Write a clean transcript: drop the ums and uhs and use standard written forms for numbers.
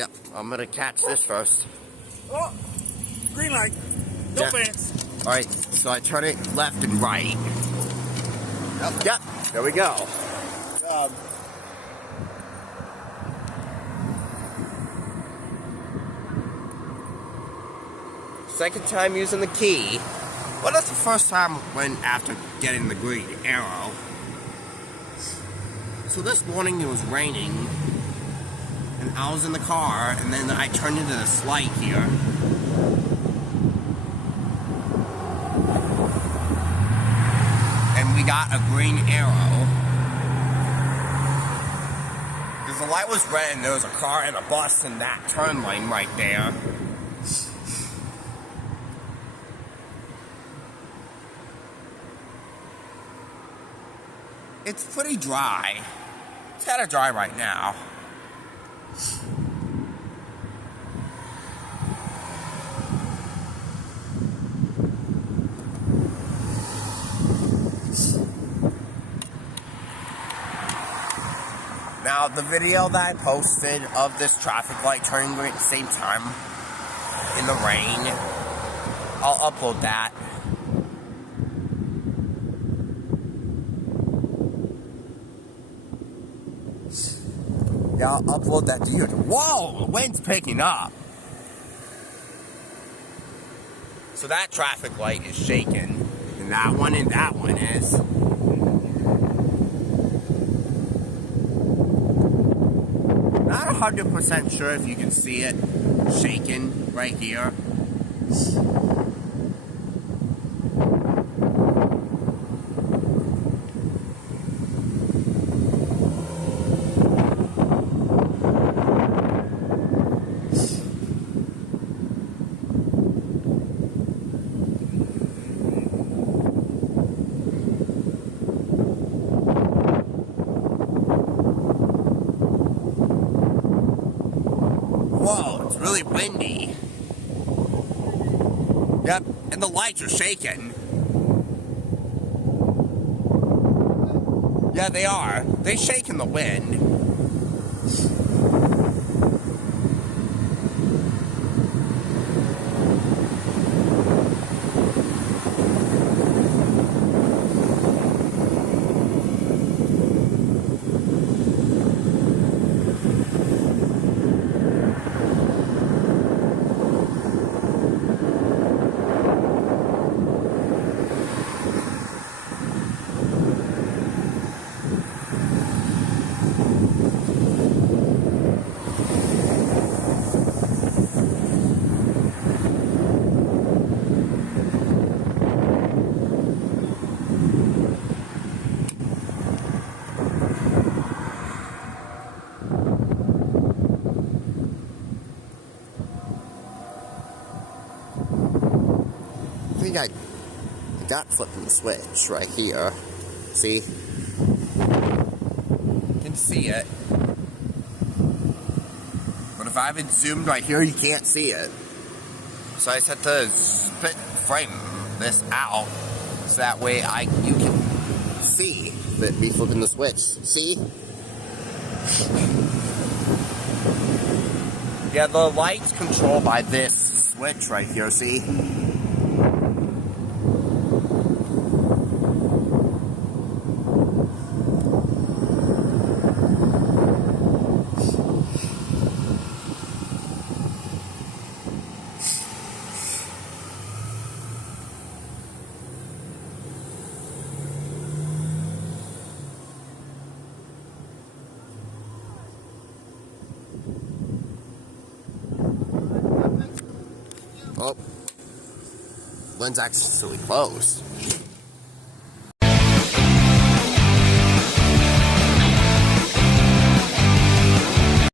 Yep, I'm gonna catch this first. Oh, green light. No fence. Alright, so I turn it left and right. Yep, there we go. Second time using the key. Well, that's the first time when after getting the green arrow. So this morning it was raining, and I was in the car, and then I turned into this light here. And we got a green arrow. Because the light was red, and there was a car and a bus in that turn lane right there. It's pretty dry. It's kind of dry right now. Now, the video that I posted of this traffic light turning green at the same time in the rain, I'll upload that. Yeah, I'll upload that to YouTube. Whoa! The wind's picking up. So that traffic light is shaking. And that one is. Not 100% sure if you can see it shaking right here. Whoa, it's really windy. Yep, and the lights are shaking. Yeah, they are. They shake in the wind. I think I got flipping the switch right here. See? You can see it. But if I have it zoomed right here, you can't see it. So I set to split frame this out so that way you can see me flipping the switch. See? Yeah, the light's controlled by this switch right here, see? Oh, lens actually closed.